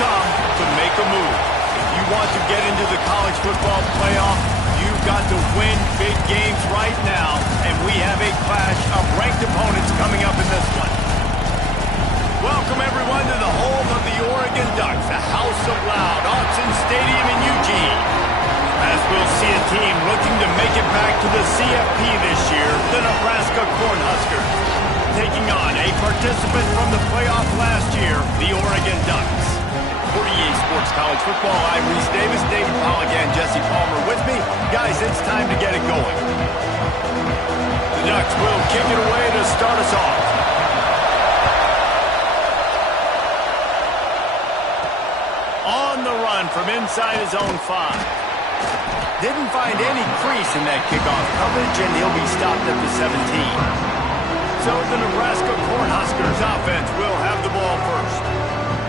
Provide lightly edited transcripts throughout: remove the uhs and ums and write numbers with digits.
come to make a move. If you want to get into the college football playoff, you've got to win big games right now, and we have a clash of ranked opponents coming up in this one. Welcome, everyone, to the home of the Oregon Ducks, the House of Loud, Autzen Stadium in Eugene. As we'll see a team looking to make it back to the CFP this year, the Nebraska Cornhuskers, taking on a participant from the playoff last year, the Oregon Ducks. For EA Sports College Football, I'm Reese Davis, David Pollack, and Jesse Palmer with me. Guys, it's time to get it going. The Ducks will kick it away to start us off. On the run from inside his own 5. Didn't find any crease in that kickoff coverage, and he'll be stopped at the 17. So the Nebraska Cornhuskers offense will have the ball first.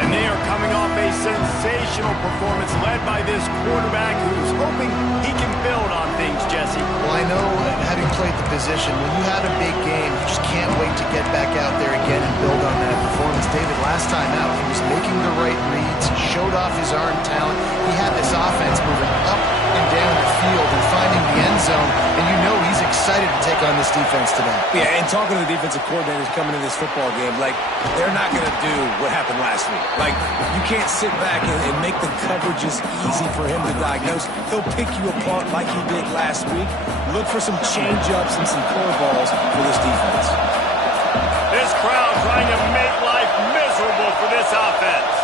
And they are coming off a sensational performance led by this quarterback who's hoping he can build on things, Jesse. Well, I know, having played the position, when you have a big game, you just can't wait to get back out there again and build on that performance. David, last time out, he was making the right reads, he showed off his arm talent. He had this offense moving up and down the field and finding the end zone, and you know he's excited to take on this defense today. Yeah, and talking to the defensive coordinators coming into this football game, like, they're not going to do what happened last week. Like, you can't sit back and make the coverages easy for him to diagnose. He'll pick you apart like he did last week. Look for some change-ups and some curveballs for this defense. This crowd trying to make life miserable for this offense.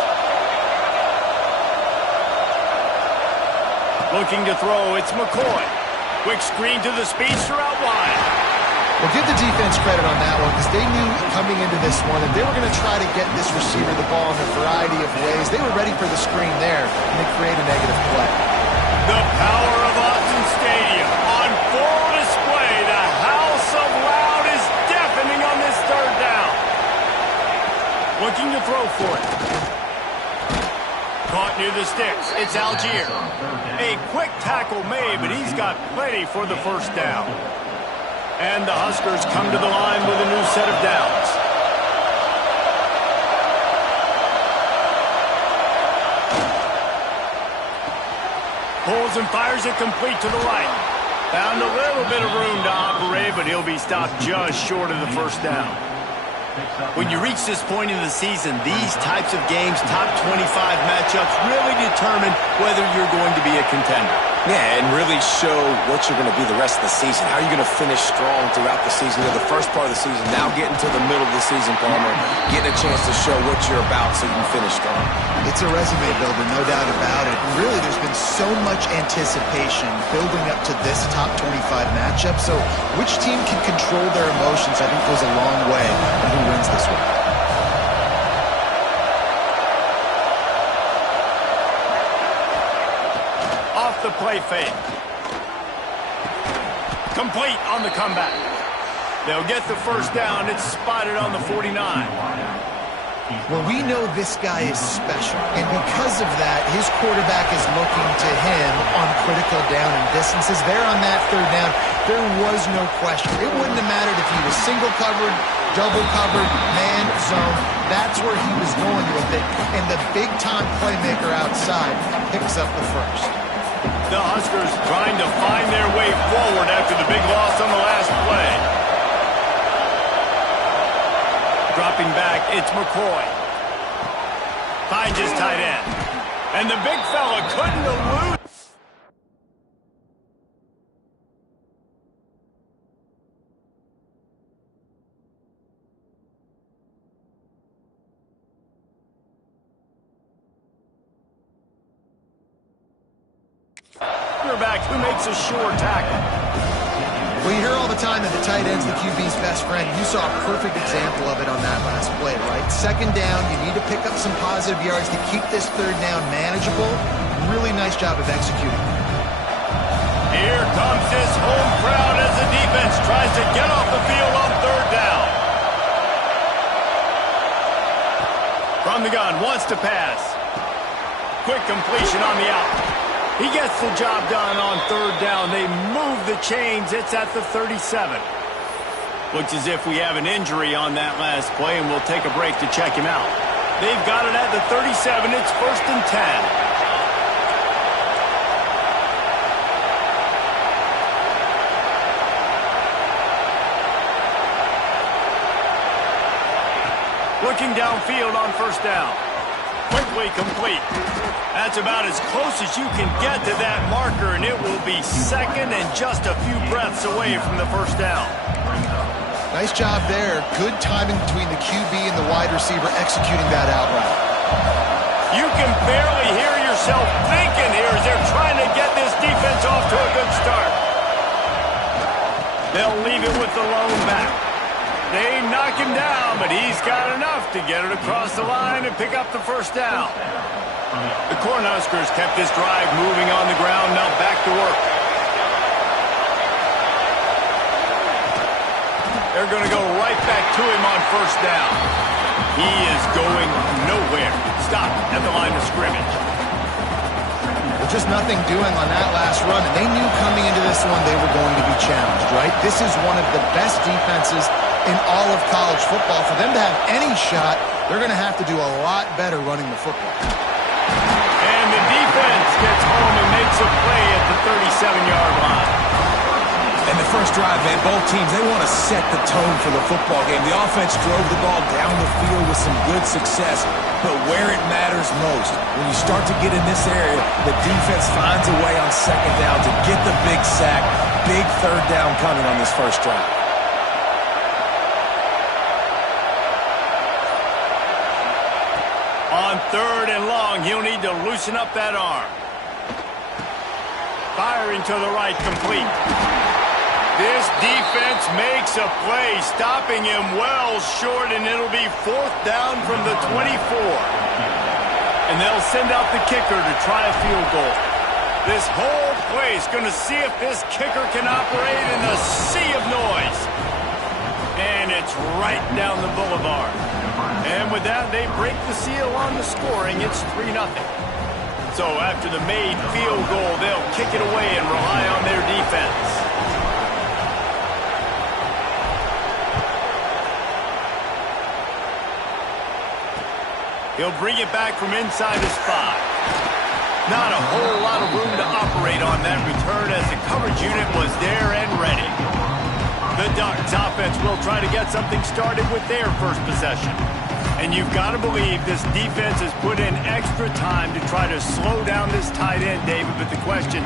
Looking to throw, it's McCoy. Quick screen to the speedster out wide. Well, give the defense credit on that one, because they knew coming into this one that they were going to try to get this receiver the ball in a variety of ways. They were ready for the screen there, and they create a negative play. The power of Autzen Stadium on full display. The House of Loud is deafening on this third down. Looking to throw for it. Caught near the sticks. It's Algier. A quick tackle made, but he's got plenty for the first down. And the Huskers come to the line with a new set of downs. Pulls and fires it complete to the right. Found a little bit of room to operate, but he'll be stopped just short of the first down. When you reach this point in the season, these types of games, top 25 matchups, really determine whether you're going to be a contender. Yeah, and really show what you're going to be the rest of the season. How are you going to finish strong throughout the season? The first part of the season, now getting to the middle of the season, Palmer, getting a chance to show what you're about so you can finish strong. It's a resume builder, no doubt about it. And really, there's been so much anticipation building up to this top 25 matchup. So which team can control their emotions, I think, goes a long way in who wins this one. The play fake. Complete on the comeback. They'll get the first down. It's spotted on the 49. Well, we know this guy is special, and because of that, his quarterback is looking to him on critical down and distances. There on that third down, there was no question. It wouldn't have mattered if he was single covered, double covered, man, zone. That's where he was going with it, and the big-time playmaker outside picks up the first. The Huskers trying to find their way forward after the big loss on the last play. Dropping back, it's McCoy. Finds his tight end. And the big fella couldn't elude. Back who makes a sure tackle. Well, you hear all the time that the tight end's the QB's best friend. You saw a perfect example of it on that last play, right? Second down, you need to pick up some positive yards to keep this third down manageable. Really nice job of executing. Here comes this home crowd as the defense tries to get off the field on third down. From the gun, wants to pass. Quick completion on the out. He gets the job done on third down. They move the chains. It's at the 37. Looks as if we have an injury on that last play, and we'll take a break to check him out. They've got it at the 37. It's 1st and 10. Looking downfield on 1st down. Quickly complete. That's about as close as you can get to that marker, and it will be 2nd and just a few breaths away from the 1st down. Nice job there. Good timing between the QB and the wide receiver executing that out route. You can barely hear yourself thinking here as they're trying to get this defense off to a good start. They'll leave it with the lone back. They knock him down, but he's got enough to get it across the line and pick up the 1st down. The Cornhuskers kept this drive moving on the ground. Now back to work. They're going to go right back to him on 1st down. He is going nowhere. Stop at the line of scrimmage. Well, just nothing doing on that last run, and they knew coming into this one they were going to be challenged, right? This is one of the best defenses in all of college football. For them to have any shot, they're going to have to do a lot better running the football. And the defense gets home and makes a play at the 37-yard line. And the first drive, man, both teams, they want to set the tone for the football game. The offense drove the ball down the field with some good success, but where it matters most, when you start to get in this area, the defense finds a way on 2nd down to get the big sack. Big 3rd down coming on this first drive. On 3rd and long, he'll need to loosen up that arm. Firing to the right, complete. This defense makes a play, stopping him well short, and it'll be 4th down from the 24. And they'll send out the kicker to try a field goal. This whole play is going to see if this kicker can operate in the sea of noise. And it's right down the boulevard. And with that, they break the seal on the scoring. It's 3-0. So after the made field goal, they'll kick it away and rely on their defense. He'll bring it back from inside his 5. Not a whole lot of room to operate on that return as the coverage unit was there and ready. The Ducks offense will try to get something started with their first possession. And you've got to believe this defense has put in extra time to try to slow down this tight end, David. But the question,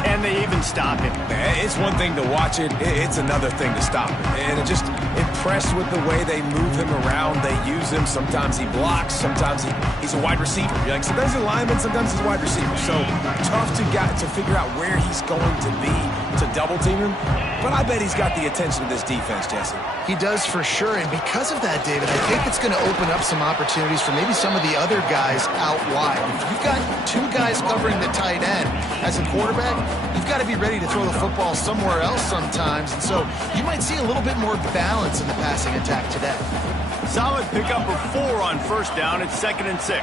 can they even stop him? It's one thing to watch it. It's another thing to stop it. And I'm just impressed with the way they move him around. They use him. Sometimes he blocks. Sometimes he's a wide receiver. You're like, sometimes he's a lineman. Sometimes he's a wide receiver. So tough to figure out where he's going to be to double team him. But I bet he's got the attention of this defense, Jesse. He does for sure, and because of that, David, I think it's going to open up some opportunities for maybe some of the other guys out wide. If you've got 2 guys covering the tight end as a quarterback, you've got to be ready to throw the football somewhere else sometimes, and so you might see a little bit more balance in the passing attack today. Solid pickup of 4 on 1st down. It's 2nd and 6.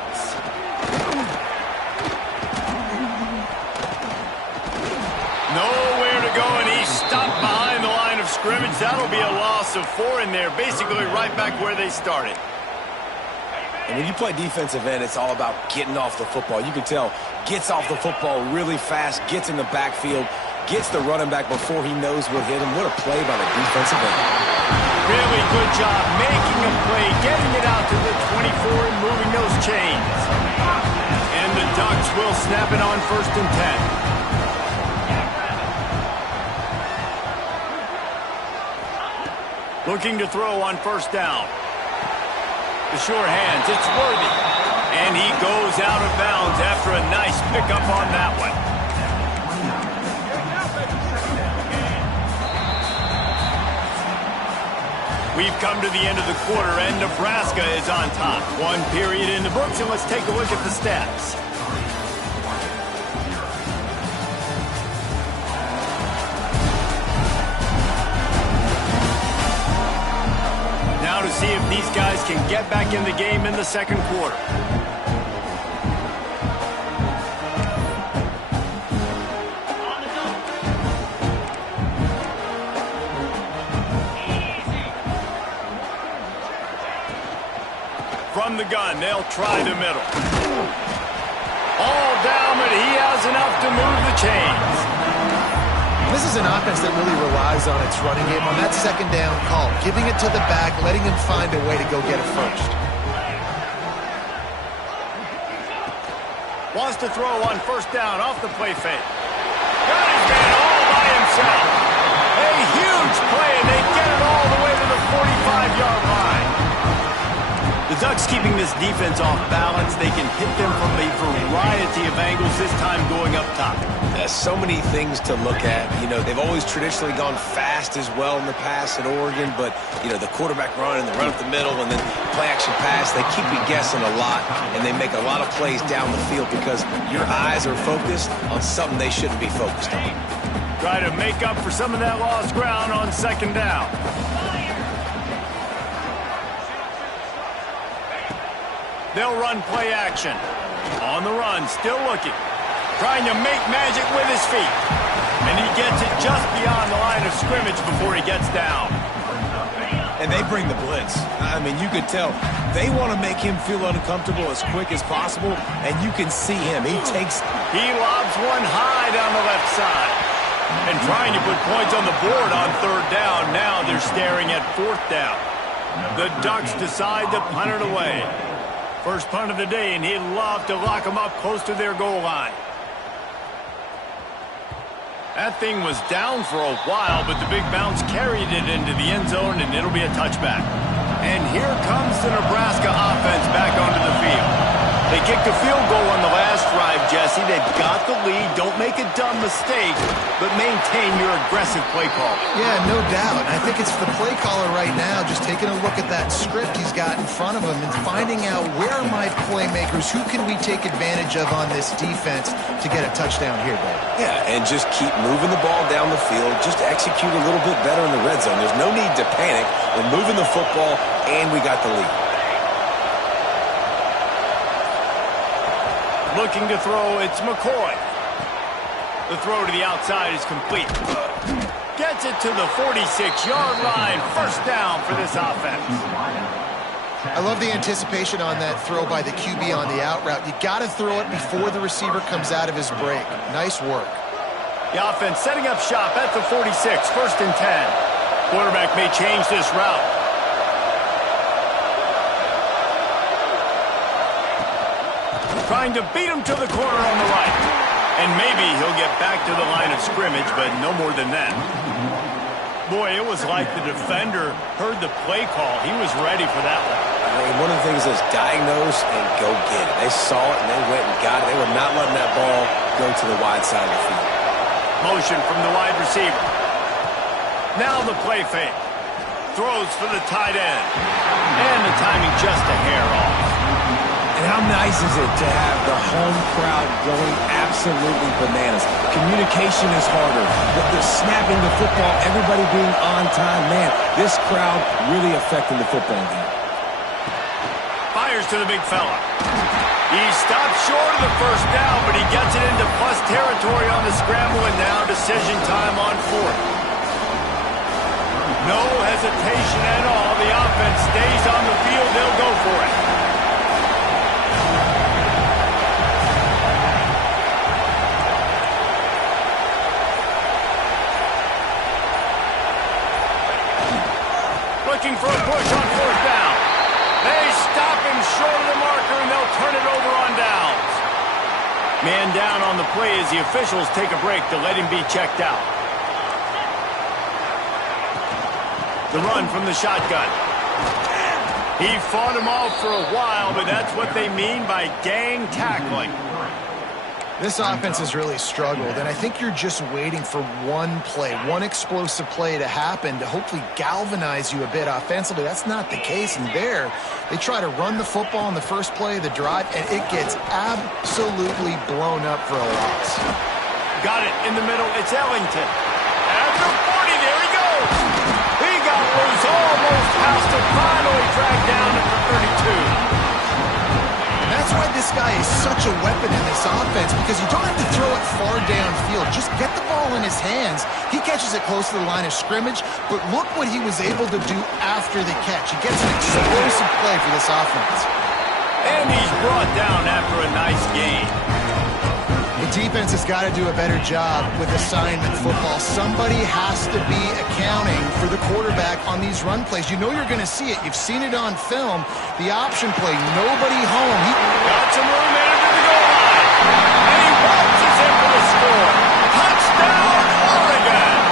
Nowhere to go, and he's stopped behind the line of scrimmage. That'll be a loss of 4 in there, basically right back where they started. And when you play defensive end, it's all about getting off the football. You can tell, gets off the football really fast, gets in the backfield, gets the running back before he knows what hit him. What a play by the defensive end. Really good job making a play, getting it out to the 24 and moving those chains. And the Ducks will snap it on 1st and 10. Looking to throw on 1st down. The sure hands, it's Worthy. And he goes out of bounds after a nice pickup on that one. We've come to the end of the quarter, and Nebraska is on top. 1 period in the books, and let's take a look at the stats. Now to see if these guys can get back in the game in the 2nd quarter. From from the gun. They'll try the middle. All down, but he has enough to move the chains. This is an offense that really relies on its running game. On that second down call, giving it to the back, letting him find a way to go get it first. Wants to throw on first down off the play fake. Got his man all by himself. A huge play, and they get it all the way to the 45-yard line. The Ducks keeping this defense off balance. They can hit them from a variety of angles, this time going up top. There's so many things to look at. You know, they've always traditionally gone fast as well in the past at Oregon, but, you know, the quarterback run and the run up the middle and then play-action pass, they keep you guessing a lot, and they make a lot of plays down the field because your eyes are focused on something they shouldn't be focused on. Try to make up for some of that lost ground on second down. They'll run play action. On the run, still looking. Trying to make magic with his feet. And he gets it just beyond the line of scrimmage before he gets down. And they bring the blitz. I mean, you could tell they want to make him feel uncomfortable as quick as possible, and you can see him. He lobs one high down the left side. And trying to put points on the board on third down. Now they're staring at fourth down. The Ducks decide to punt it away. First punt of the day, and he'd love to lock them up close to their goal line. That thing was down for a while, but the big bounce carried it into the end zone, and it'll be a touchback. And here comes the Nebraska offense back onto the field. They kicked a field goal on the last drive, Jesse. They've got the lead. Don't make a dumb mistake, but maintain your aggressive play call. Yeah, no doubt. I think it's the play caller right now just taking a look at that script he's got in front of him and finding out where are my playmakers, who can we take advantage of on this defense to get a touchdown here, Dave. Yeah, and just keep moving the ball down the field. Just execute a little bit better in the red zone. There's no need to panic. We're moving the football, and we got the lead. Looking to throw, it's McCoy. The throw to the outside is complete. Gets it to the 46-yard line. First down for this offense. I love the anticipation on that throw by the QB on the out route. You got to throw it before the receiver comes out of his break. Nice work. The offense setting up shop at the 46, first and 10. Quarterback may change this route. Trying to beat him to the corner on the right. And maybe he'll get back to the line of scrimmage, but no more than that. Boy, it was like the defender heard the play call. He was ready for that one. I mean, one of the things is diagnose and go get it. They saw it and they went and got it. They were not letting that ball go to the wide side of the field. Motion from the wide receiver. Now the play fake. Throws for the tight end. And the timing just a hair off. And how nice is it to have the home crowd going absolutely bananas? Communication is harder. The snapping the football, everybody being on time. Man, this crowd really affecting the football game. Fires to the big fella. He stops short of the first down, but he gets it into plus territory on the scramble, and now decision time on fourth. No hesitation at all. The offense stays on the field. They'll go for it. Looking for a push on fourth down. They stop him short of the marker, and they'll turn it over on downs. Man down on the play as the officials take a break to let him be checked out. The run from the shotgun. He fought him off for a while, but that's what they mean by gang tackling. This offense has really struggled, and I think you're just waiting for one play, one explosive play to happen to hopefully galvanize you a bit offensively. That's not the case, and there, they try to run the football in the first play of the drive, and it gets absolutely blown up for a loss. Got it in the middle. It's Ellington. At the 40, there he goes. He got loose, almost has to finally drag down at the 32. That's why this guy is such a weapon in this offense, because you don't have to throw it far downfield. Just get the ball in his hands. He catches it close to the line of scrimmage, but look what he was able to do after the catch. He gets an explosive play for this offense. And he's brought down after a nice gain. The defense has got to do a better job with assignment football. Somebody has to be accounting for the quarterback on these run plays. You know you're going to see it. You've seen it on film. The option play, nobody home. He got some room in to the goal line. And he waltzes in for the score. Touchdown, Oregon!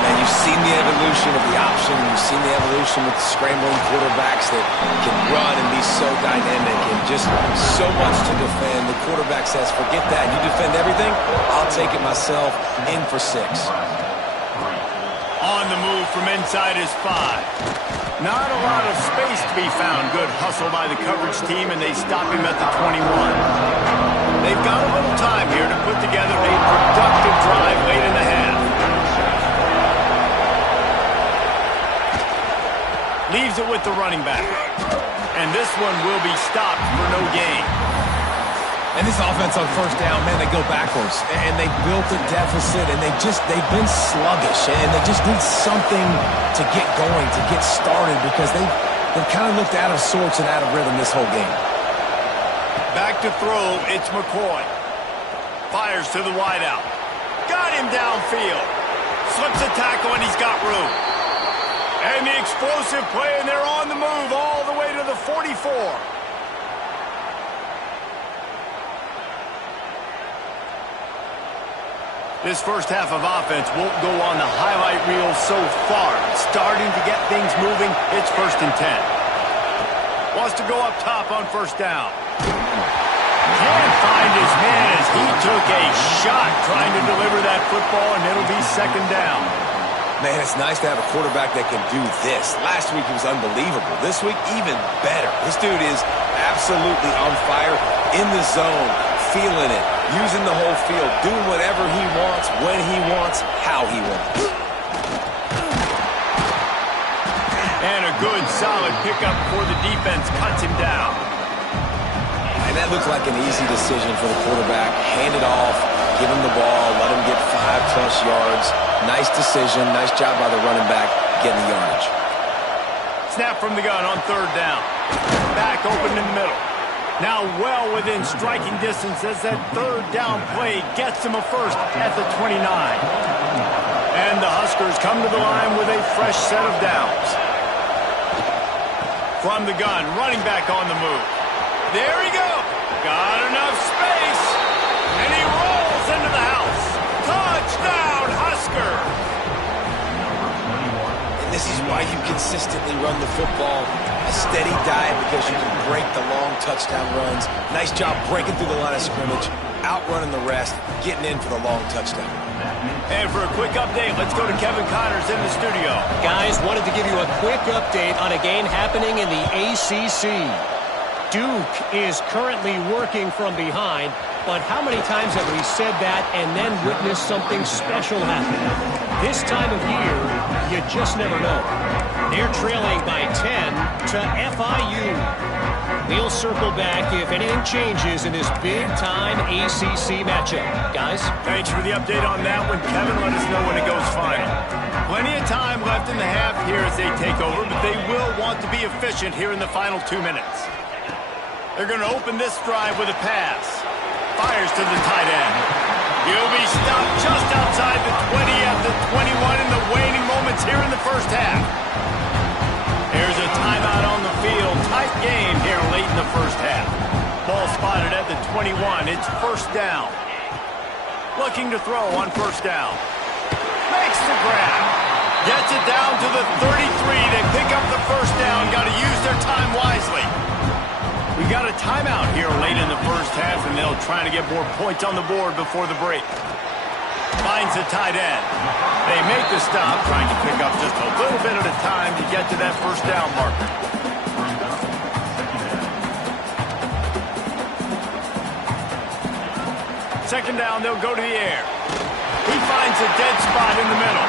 Man, you've seen the evolution of the option. You've seen the evolution with scrambling quarterbacks that can run and be so dynamic and just so much to defend. The quarterback says, forget that. You defend everything, I'll take it myself. In for 6. On the move from inside his 5. Not a lot of space to be found. Good hustle by the coverage team, and they stop him at the 21. They've got a little time here to put together a productive drive late in the half. Leaves it with the running back. And this one will be stopped for no gain. And this offense on first down, man, they go backwards. And they built a deficit, and they've been sluggish. And they just need something to get going, to get started, because they've kind of looked out of sorts and out of rhythm this whole game. Back to throw, it's McCoy. Fires to the wideout. Got him downfield. Slips a tackle, and he's got room. And the explosive play, and they're on the move all the way to the 44. This first half of offense won't go on the highlight reel so far. Starting to get things moving. It's 1st and 10. Wants to go up top on first down. Can't find his man as he took a shot trying to deliver that football, and it'll be 2nd down. Man, it's nice to have a quarterback that can do this. Last week, he was unbelievable. This week, even better. This dude is absolutely on fire, in the zone, feeling it, using the whole field, doing whatever he wants, when he wants, how he wants. And a good, solid pickup before the defense cuts him down. And that looked like an easy decision for the quarterback. Hand it off, give him the ball, let him get 5+ yards. Nice decision. Nice job by the running back getting the yardage. Snap from the gun on 3rd down. Back open in the middle. Now well within striking distance as that 3rd down play gets him a first at the 29. And the Huskers come to the line with a fresh set of downs. From the gun, running back on the move. There he goes. Got enough space. And he rolls into the house. Touchdown, Husker! And this is why you consistently run the football. A steady diet because you can break the long touchdown runs. Nice job breaking through the line of scrimmage, outrunning the rest, getting in for the long touchdown. And for a quick update, let's go to Kevin Connors in the studio. Guys, wanted to give you a quick update on a game happening in the ACC. Duke is currently working from behind, but how many times have we said that and then witnessed something special happen? This time of year, you just never know. They're trailing by 10 to FIU. We'll circle back if anything changes in this big-time ACC matchup. Guys? Thanks for the update on that one, Kevin. Let us know when it goes final. Plenty of time left in the half here as they take over, but they will want to be efficient here in the final 2 minutes. They're going to open this drive with a pass. Fires to the tight end. He'll be stopped just outside the 20 at the 21 in the waning moments here in the first half. There's a timeout on the field. Tight game here late in the first half. Ball spotted at the 21. It's 1st down. Looking to throw on 1st down. Makes the grab. Gets it down to the 33. They pick up the 1st down. Got to use their time wisely. We got a timeout here late in the first half, and they'll try to get more points on the board before the break. Finds the tight end. They make the stop, trying to pick up just a little bit at a time to get to that 1st down marker. Second down, they'll go to the air. He finds a dead spot in the middle.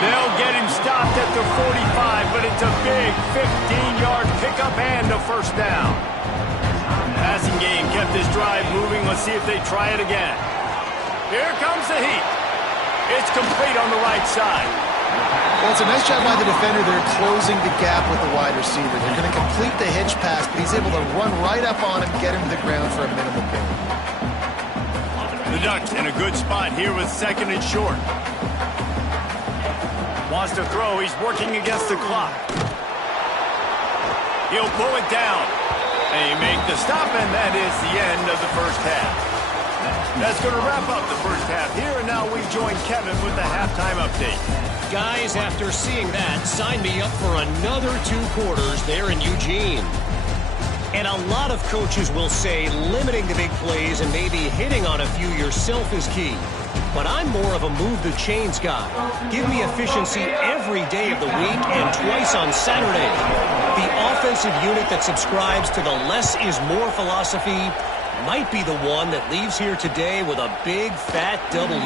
They'll get him stopped at the 45, but it's a big 15-yard pickup and a 1st down. Passing game kept this drive moving. Let's see if they try it again. Here comes the heat. It's complete on the right side. Well, it's a nice job by the defender. They're closing the gap with the wide receiver. They're going to complete the hitch pass, but he's able to run right up on him, get him to the ground for a minimal gain. The Ducks in a good spot here with 2nd and short. Wants to throw. He's working against the clock. He'll pull it down. And he make the stop, and that is the end of the first half. That's going to wrap up the first half here, and now we join Kevin with the halftime update. Guys, after seeing that, sign me up for another 2 quarters there in Eugene. And a lot of coaches will say limiting the big plays and maybe hitting on a few yourself is key. But I'm more of a move the chains guy. Give me efficiency every day of the week and twice on Saturday. The offensive unit that subscribes to the less is more philosophy might be the one that leaves here today with a big fat W.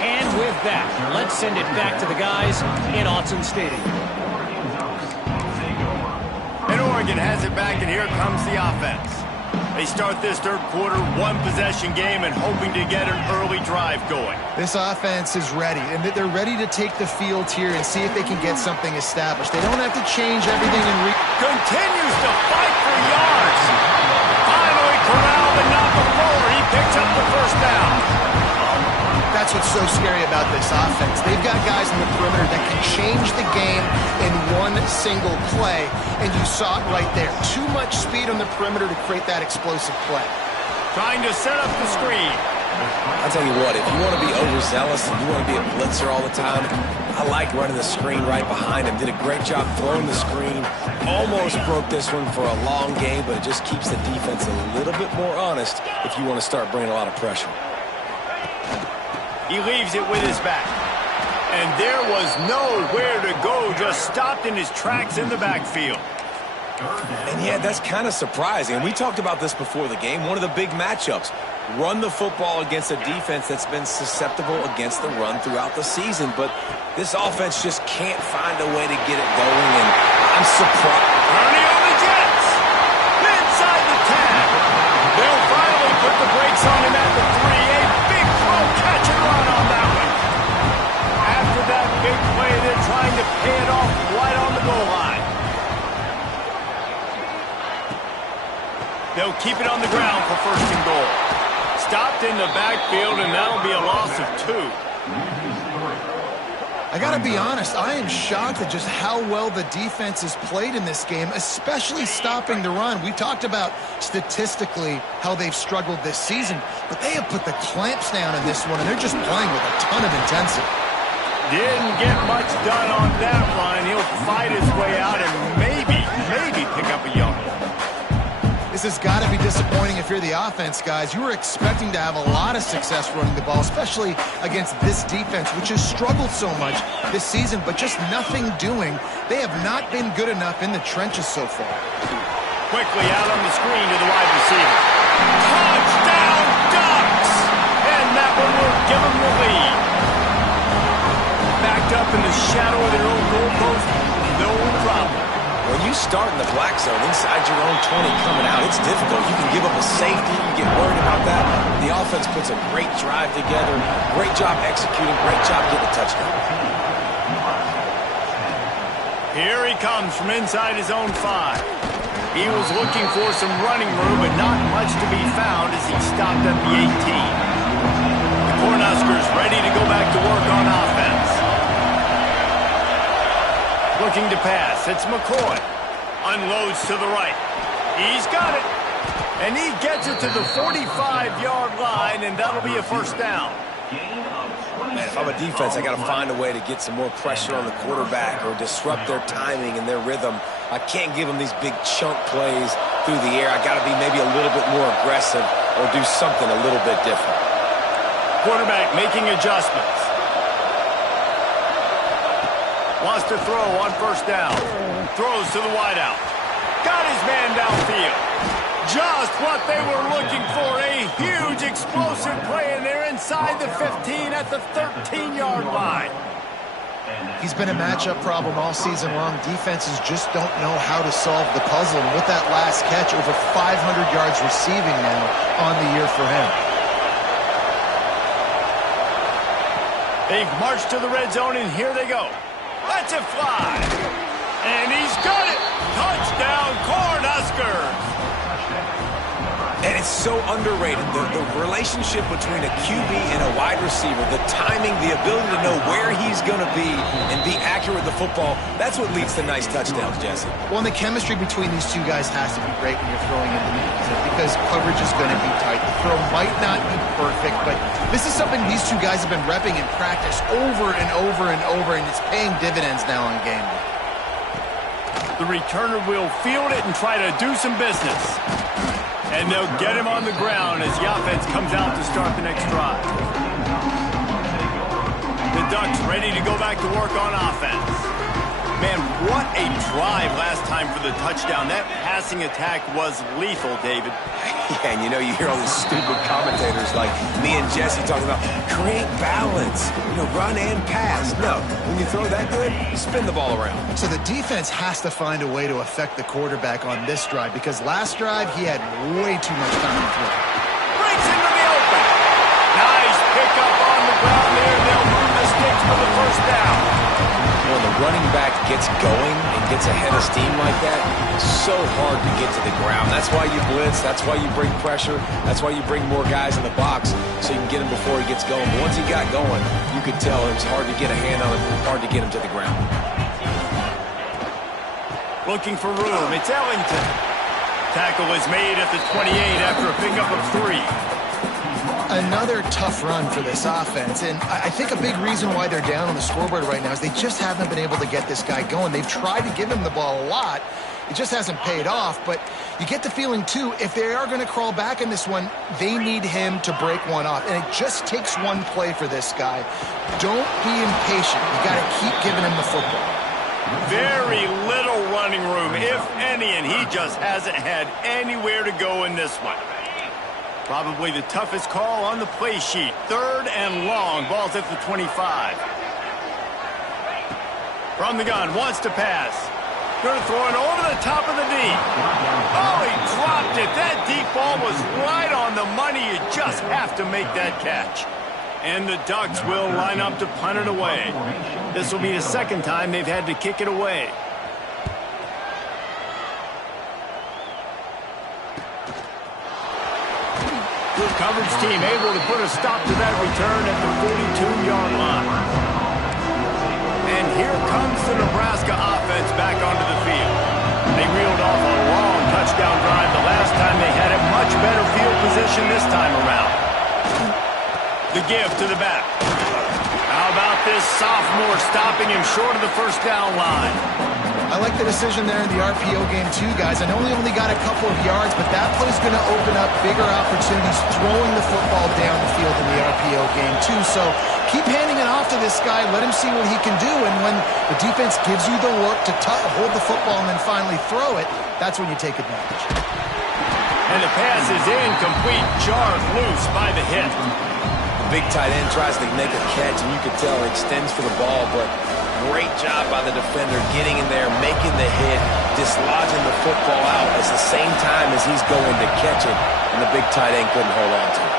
And with that, let's send it back to the guys in Autzen Stadium. And Oregon has it back, and here comes the offense. They start this third quarter, 1-possession game, and hoping to get an early drive going. This offense is ready, and they're ready to take the field here and see if they can get something established. They don't have to change everything and continues to fight for yards. Finally corralled and not before. He picks up the first down. That's what's so scary about this offense. They've got guys in the perimeter that can change the game in one single play, and you saw it right there. Too much speed on the perimeter to create that explosive play. Trying to set up the screen. I'll tell you what, if you want to be overzealous and you want to be a blitzer all the time, I like running the screen right behind him. Did a great job throwing the screen. Almost broke this one for a long game, but it just keeps the defense a little bit more honest if you want to start bringing a lot of pressure. He leaves it with his back. And there was nowhere to go, just stopped in his tracks in the backfield. And yeah, that's kind of surprising. We talked about this before the game. One of the big matchups. Run the football against a defense that's been susceptible against the run throughout the season. But this offense just can't find a way to get it going. And I'm surprised. Ernie on the Jets. Inside the 10. They'll finally put the brakes on him at the 3. A big throw, catch and run on that one. After that big play, they're trying to pay it off right on the goal line. They'll keep it on the ground for 1st and goal. Stopped in the backfield, and that'll be a loss of 2. I got to be honest, I am shocked at just how well the defense has played in this game, especially stopping the run. We talked about statistically how they've struggled this season, but they have put the clamps down in this one, and they're just playing with a ton of intensity. Didn't get much done on that run. He'll fight his way out and maybe pick up a yard. This has got to be disappointing if you're the offense, guys. You were expecting to have a lot of success running the ball, especially against this defense, which has struggled so much this season, but just nothing doing. They have not been good enough in the trenches so far. Quickly out on the screen to the wide receiver. Touchdown, Ducks! And that one will give them the lead. Backed up in the shadow of their own goalpost, no problem. When you start in the black zone inside your own 20 coming out, it's difficult. You can give up a safety. You get worried about that. The offense puts a great drive together. Great job executing. Great job getting a touchdown. Here he comes from inside his own 5. He was looking for some running room, but not much to be found as he stopped at the 18. The Cornhuskers ready to go back to work on offense. Looking to pass. It's McCoy. Unloads to the right. He's got it. And he gets it to the 45-yard line, and that'll be a 1st down. Man, if I'm a defense, I got to find a way to get some more pressure on the quarterback or disrupt their timing and their rhythm. I can't give them these big chunk plays through the air. I got to be maybe a little bit more aggressive or do something a little bit different. Quarterback making adjustments. Wants to throw on 1st down. Throws to the wideout. Got his man downfield. Just what they were looking for. A huge explosive play, and they're inside the 15 at the 13-yard line. He's been a matchup problem all season long. Defenses just don't know how to solve the puzzle. And with that last catch, over 500 yards receiving now on the year for him. They've marched to the red zone, and here they go. Let's it fly. And he's got it. Touchdown, Cornhuskers. And it's so underrated, the relationship between a QB and a wide receiver, the timing, the ability to know where he's going to be and be accurate with the football, that's what leads to nice touchdowns, Jesse. Well, and the chemistry between these two guys has to be great when you're throwing into the because coverage is going to be tight. The throw might not be perfect, but this is something these two guys have been repping in practice over and over and over, and it's paying dividends now on game day. The returner will field it and try to do some business. And they'll get him on the ground as the offense comes out to start the next drive. The Ducks ready to go back to work on offense. Man, what a drive last time for the touchdown. That passing attack was lethal, David. Yeah, and you hear all these stupid commentators like me and Jesse talking about create balance, run and pass. No, when you throw that good, spin the ball around. So the defense has to find a way to affect the quarterback on this drive because last drive he had way too much time to throw. Breaks into the open. Nice pickup on the ground there. They'll move the sticks for the first down. When the running back gets going and gets ahead of steam like that, it's so hard to get to the ground. That's why you blitz. That's why you bring pressure. That's why you bring more guys in the box so you can get him before he gets going. But once he got going, you could tell it's hard to get a hand on him, hard to get him to the ground. Looking for room. It's Ellington. Tackle is made at the 28 after a pickup of 3. Another tough run for this offense, and I think a big reason why they're down on the scoreboard right now is they just haven't been able to get this guy going. They've tried to give him the ball a lot. It just hasn't paid off, but you get the feeling, too, if they are going to crawl back in this one, they need him to break one off, and it just takes one play for this guy. Don't be impatient. You got to keep giving him the football. Very little running room, if any, and he just hasn't had anywhere to go in this one. Probably the toughest call on the play sheet. 3rd and long. Ball's at the 25. From the gun, wants to pass. Going to throw it over the top of the knee. Oh, he dropped it. That deep ball was right on the money. You just have to make that catch. And the Ducks will line up to punt it away. This will be the second time they've had to kick it away. Coverage team able to put a stop to that return at the 42-yard line. And here comes the Nebraska offense back onto the field. They reeled off a long touchdown drive the last time they had it. Much better field position this time around. The give to the back. How about this sophomore stopping him short of the first down line? I like the decision there in the RPO game, too, guys. I know he only got a couple of yards, but that play is going to open up bigger opportunities throwing the football down the field in the RPO game, too. So keep handing it off to this guy. Let him see what he can do. And when the defense gives you the look to hold the football and then finally throw it, that's when you take advantage. And the pass is incomplete, jarred loose by the hit. The big tight end tries to make a catch, and you could tell it extends for the ball, but great job by the defender getting in there, making the hit, dislodging the football out at the same time as he's going to catch it, and the big tight end couldn't hold on to it.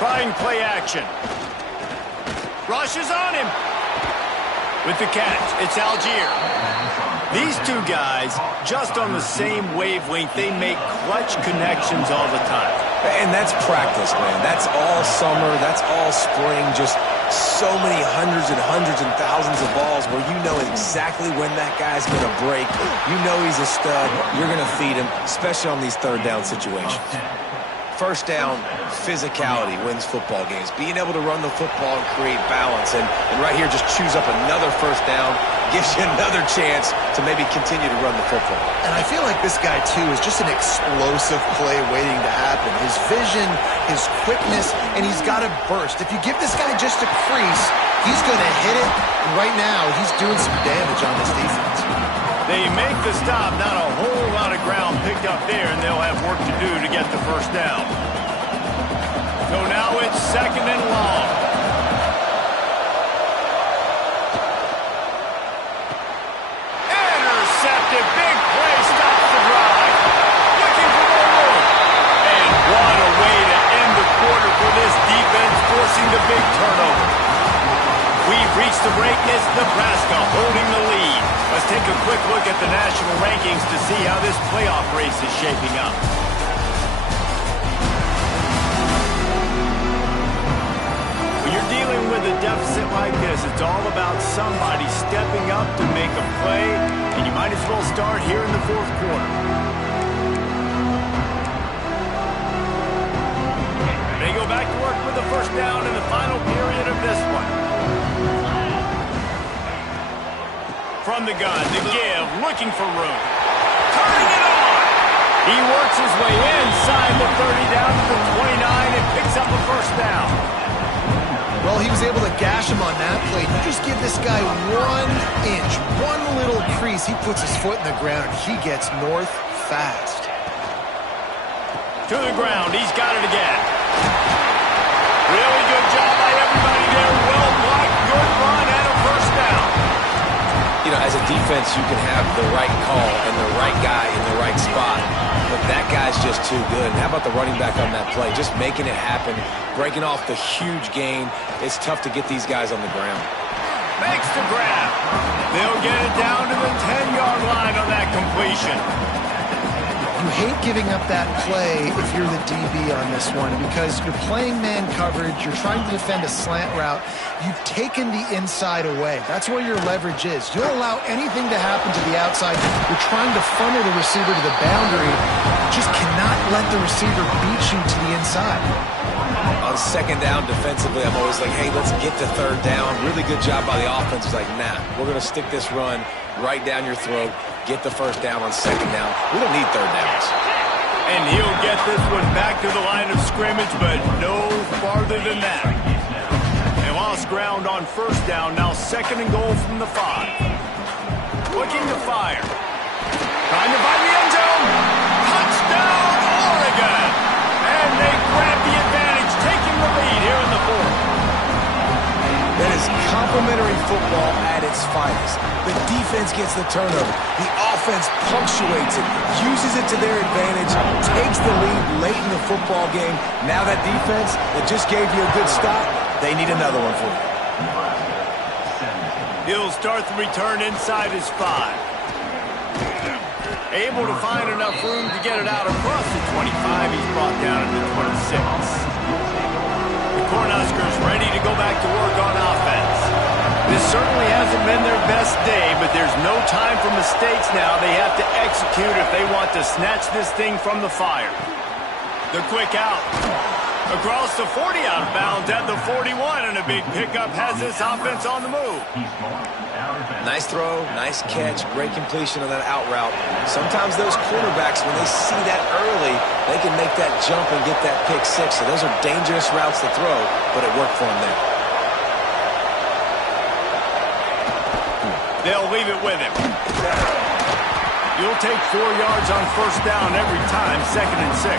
Trying play action. Rushes on him. With the catch, it's Algier. These two guys, just on the same wavelength, they make clutch connections all the time. And that's practice, man. That's all summer. That's all spring. Just so many hundreds and thousands of balls where you know exactly when that guy's going to break. You know he's a stud. You're going to feed him, especially on these third down situations. First down, physicality wins football games. Being able to run the football and create balance. And right here, just choose up another first down. Gives you another chance to maybe continue to run the football. And I feel like this guy, too, is just an explosive play waiting to happen. His vision, his quickness, and he's got a burst. If you give this guy just a crease, he's going to hit it. And right now, he's doing some damage on this defense. They make the stop. Not a whole lot of ground picked up there, and they'll have work to do to get the first down. So now it's 2nd and long. Intercepted. Big play. Stops the drive. Looking for more room. And what a Next to break, it's Nebraska holding the lead. Let's take a quick look at the national rankings to see how this playoff race is shaping up. When you're dealing with a deficit like this, it's all about somebody stepping up to make a play, and you might as well start here in the fourth quarter. They go back to work with the first down in the final period of this one. From the gun, the give, looking for room. Turning it on! He works his way inside the 30 down to the 29 and picks up a first down. Well, he was able to gash him on that play. You just give this guy 1 inch, one little crease. He puts his foot in the ground. He gets north fast. To the ground. He's got it again. Really good job by everybody there. Well blocked, good run, and a first down. You know, as a defense, you can have the right call and the right guy in the right spot, but that guy's just too good. And how about the running back on that play? Just making it happen, breaking off the huge gain. It's tough to get these guys on the ground. Makes the grab. They'll get it down to the 10-yard line on that completion. You hate giving up that play if you're the DB on this one because you're playing man coverage, you're trying to defend a slant route, you've taken the inside away. That's where your leverage is. You'll allow anything to happen to the outside. You're trying to funnel the receiver to the boundary. You just cannot let the receiver beat you to the inside. On second down defensively, I'm always like, hey, let's get to third down. Really good job by the offense. It's like, nah, we're going to stick this run right down your throat. Get the first down on second down. We don't need third downs. And he'll get this one back to the line of scrimmage, but no farther than that. They lost ground on first down. Now second and goal from the 5. Looking to fire. Trying to find the end zone. Touchdown, Oregon! And they grab the advantage, taking the lead here in the fourth. That is complimentary football at its finest. The defense gets the turnover. The offense punctuates it, uses it to their advantage, takes the lead late in the football game. Now that defense that just gave you a good stop, they need another one for you. He'll start the return inside his 5. Able to find enough room to get it out across the 25. He's brought down to the 26. The Cornhuskers ready to go back to work on offense. This certainly hasn't been their best day, but there's no time for mistakes now. They have to execute if they want to snatch this thing from the fire. The quick out. Across the 40 out of bounds at the 41, and a big pickup has this offense on the move. Nice throw, nice catch, great completion on that out route. Sometimes those quarterbacks, when they see that early, they can make that jump and get that pick 6. So those are dangerous routes to throw, but it worked for them there. They'll leave it with him. You'll take 4 yards on first down every time, second and 6.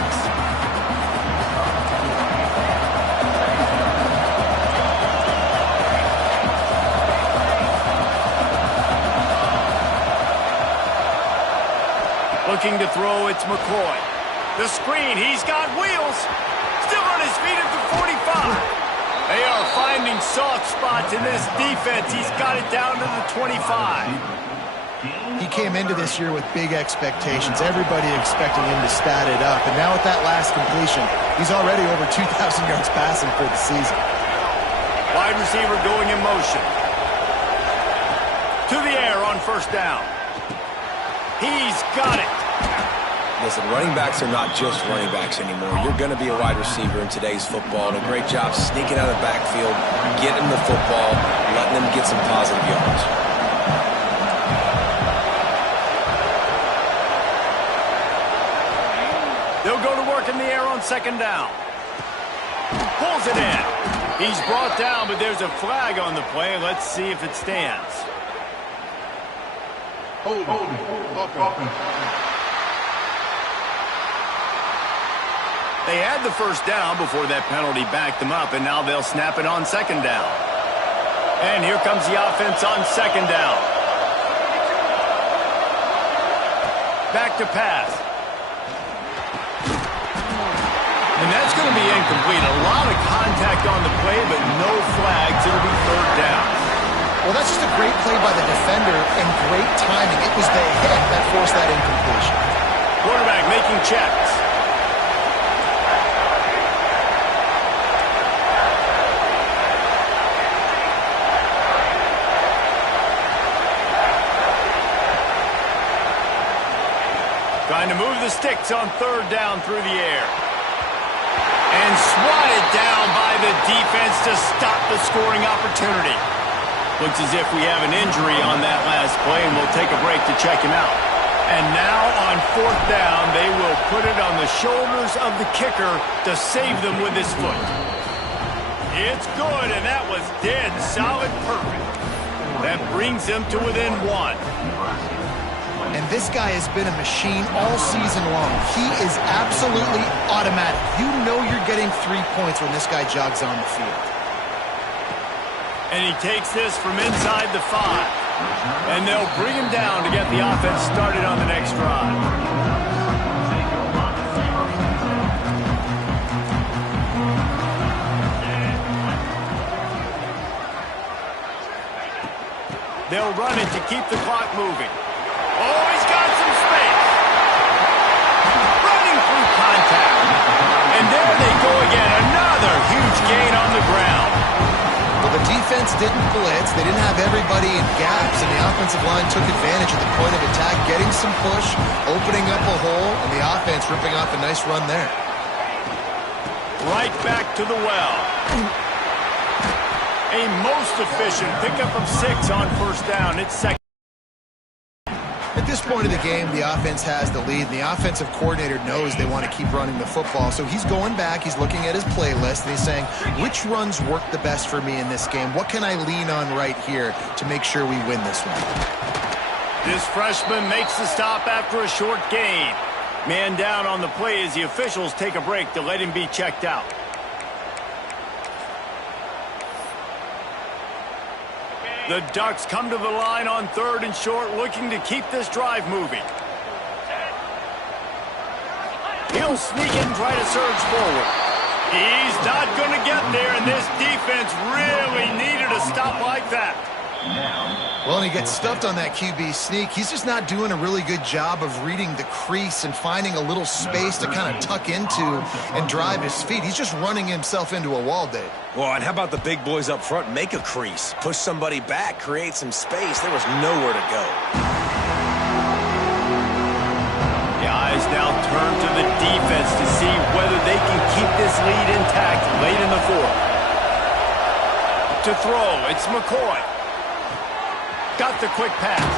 Looking to throw, it's McCoy. The screen, he's got wheels. Still on his feet at the 45. They are finding soft spots in this defense. He's got it down to the 25. He came into this year with big expectations. Everybody expecting him to stat it up. And now with that last completion, he's already over 2,000 yards passing for the season. Wide receiver going in motion. To the air on first down. He's got it. Listen, running backs are not just running backs anymore. You're going to be a wide receiver in today's football. And a great job sneaking out of the backfield, getting the football, letting them get some positive yards. They'll go to work in the air on second down. Pulls it in. He's brought down, but there's a flag on the play. Let's see if it stands. They had the first down before that penalty backed them up, and now they'll snap it on second down. And here comes the offense on second down. Back to pass. And that's going to be incomplete. A lot of contact on the play, but no flags. It'll be third down. Well, that's just a great play by the defender and great timing. It was the hit that forced that incompletion. Quarterback making checks. Trying to move the sticks on third down through the air. And swatted down by the defense to stop the scoring opportunity. Looks as if we have an injury on that last play, and we'll take a break to check him out. And now on fourth down, they will put it on the shoulders of the kicker to save them with his foot. It's good, and that was dead solid perfect. That brings them to within one. And this guy has been a machine all season long. He is absolutely automatic. You know you're getting 3 points when this guy jogs on the field. And he takes this from inside the 5. And they'll bring him down to get the offense started on the next drive. They'll run it to keep the clock moving. Oh, he's got some space. Running through contact. And there they go again. Another huge gain on the ground. Well, the defense didn't blitz. They didn't have everybody in gaps, and the offensive line took advantage of the point of attack, getting some push, opening up a hole, and the offense ripping off a nice run there. Right back to the well. A most efficient pickup of 6 on first down. It's second. At this point of the game, the offense has the lead. The offensive coordinator knows they want to keep running the football. So he's going back, he's looking at his playlist, and he's saying, which runs work the best for me in this game? What can I lean on right here to make sure we win this one? This freshman makes the stop after a short gain. Man down on the play as the officials take a break to let him be checked out. The Ducks come to the line on third and short, looking to keep this drive moving. He'll sneak in and try to surge forward. He's not going to get there, and this defense really needed a stop like that. Well, and he gets stuffed on that QB sneak. He's just not doing a really good job of reading the crease and finding a little space to kind of tuck into and drive his feet. He's just running himself into a wall, Dave. Well, and how about the big boys up front? Make a crease, push somebody back, create some space. There was nowhere to go. The eyes now turn to the defense to see whether they can keep this lead intact late in the fourth. To throw, it's McCoy. Got the quick pass.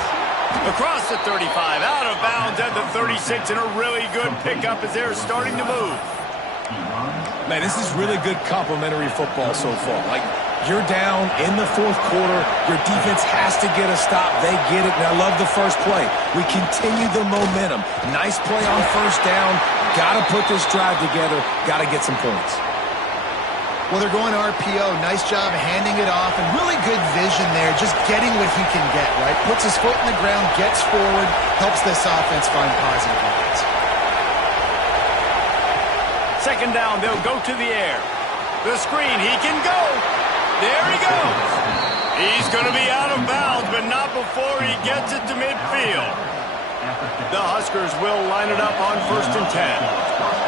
Across the 35, out of bounds at the 36, and a really good pickup as they're starting to move. Man, this is really good complimentary football so far. Like, you're down in the fourth quarter. Your defense has to get a stop. They get it, and I love the first play. We continue the momentum. Nice play on first down. Got to put this drive together. Got to get some points. Well, they're going RPO. Nice job handing it off, and really good vision there, just getting what he can get, right? Puts his foot in the ground, gets forward, helps this offense find positive points. Second down, they'll go to the air. The screen, he can go. There he goes. He's going to be out of bounds, but not before he gets it to midfield. The Huskers will line it up on 1st and 10.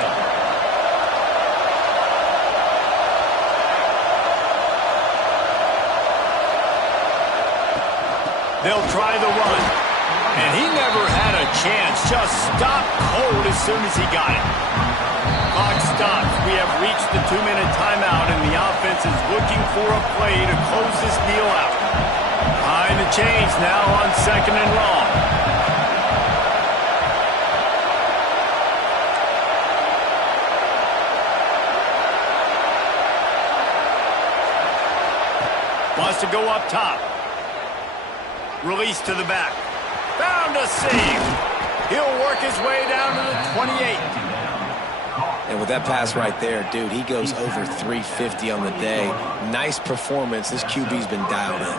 They'll try the run. And he never had a chance. Just stopped cold as soon as he got it. Clock stops. We have reached the 2-minute timeout, and the offense is looking for a play to close this deal out. Behind the chains now on 2nd and long. Wants to go up top. Release to the back. Found a save. He'll work his way down to the 28. And with that pass right there, dude, he goes over 350 on the day. Nice performance. This QB's been dialed in.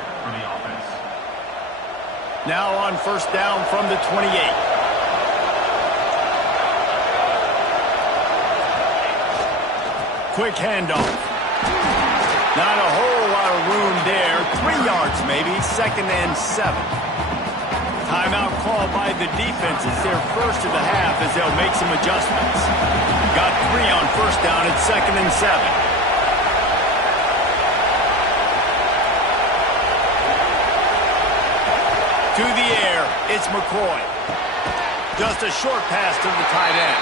Now on first down from the 28. Quick handoff. Not a whole lot of room there. 3 yards maybe, 2nd and 7. Timeout call by the defense. It's their first of the half as they'll make some adjustments. Got 3 on 1st down at 2nd and 7. To the air, it's McCoy. Just a short pass to the tight end.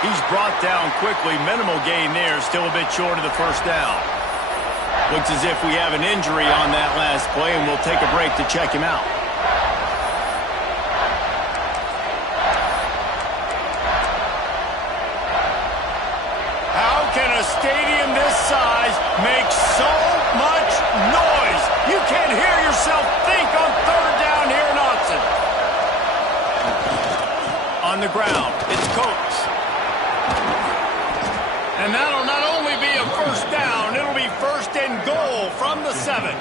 He's brought down quickly. Minimal gain there, still a bit short of the 1st down. Looks as if we have an injury on that last play, and we'll take a break to check him out. How can a stadium this size make so much noise? You can't hear yourself think on 3rd down here in Austin. On the ground, it's Coates. And that'll not only be a 1st down, it'll be 1st and goal from the 7.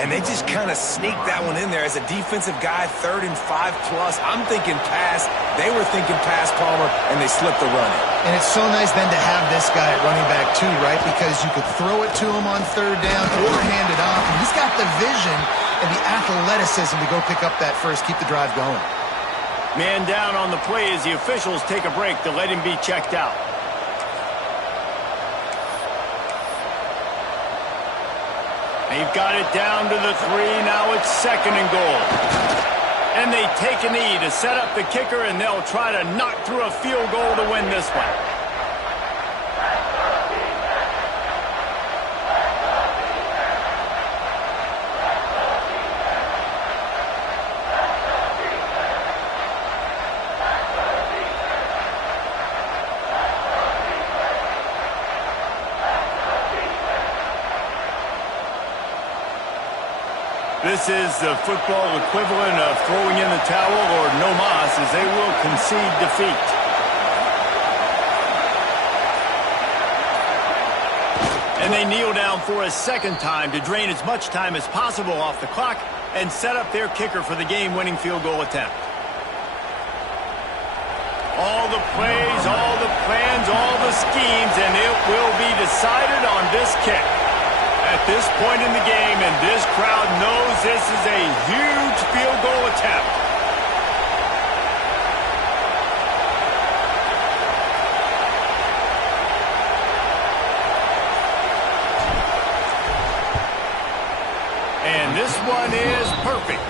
And they just kind of sneaked that one in there. As a defensive guy, 3rd and 5+. I'm thinking pass. They were thinking pass, Palmer, and they slipped the running. And it's so nice then to have this guy at running back too, right? Because you could throw it to him on 3rd down or hand it off. And he's got the vision and the athleticism to go pick up that first, keep the drive going. Man down on the play as the officials take a break to let him be checked out. They've got it down to the 3. Now it's 2nd and goal. And they take a knee to set up the kicker, and they'll try to knock through a field goal to win this one. This is the football equivalent of throwing in the towel or no mas, as they will concede defeat. And they kneel down for a 2nd time to drain as much time as possible off the clock and set up their kicker for the game-winning field goal attempt. All the plays, all the plans, all the schemes, and it will be decided on this kick. At this point in the game, and this crowd knows this is a huge field goal attempt. And this one is perfect.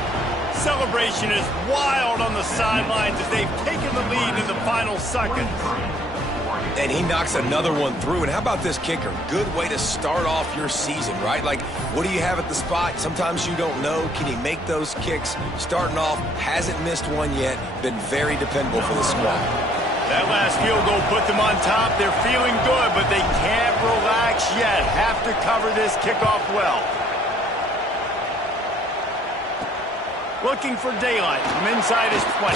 Celebration is wild on the sidelines as they've taken the lead in the final seconds. And he knocks another one through. And how about this kicker? Good way to start off your season, right? Like, what do you have at the spot? Sometimes you don't know. Can he make those kicks? Starting off, hasn't missed one yet. Been very dependable for the squad. That last field goal put them on top. They're feeling good, but they can't relax yet. Have to cover this kickoff well. Looking for daylight from inside his 20.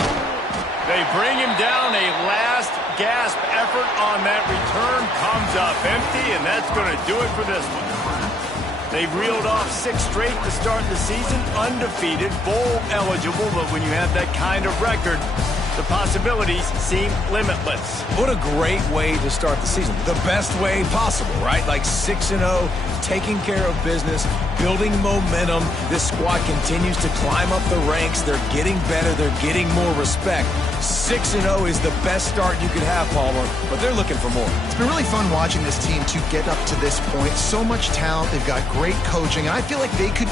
They bring him down. A last gasp effort on that return comes up empty, and that's going to do it for this one. They've reeled off 6 straight to start the season, undefeated, bowl eligible, but when you have that kind of record, the possibilities seem limitless. What a great way to start the season. The best way possible, right? Like 6-0, taking care of business, building momentum. This squad continues to climb up the ranks. They're getting better. They're getting more respect. 6-0 is the best start you could have, Palmer, but they're looking for more. It's been really fun watching this team to get up to this point. So much talent. They've got great coaching, and I feel like they could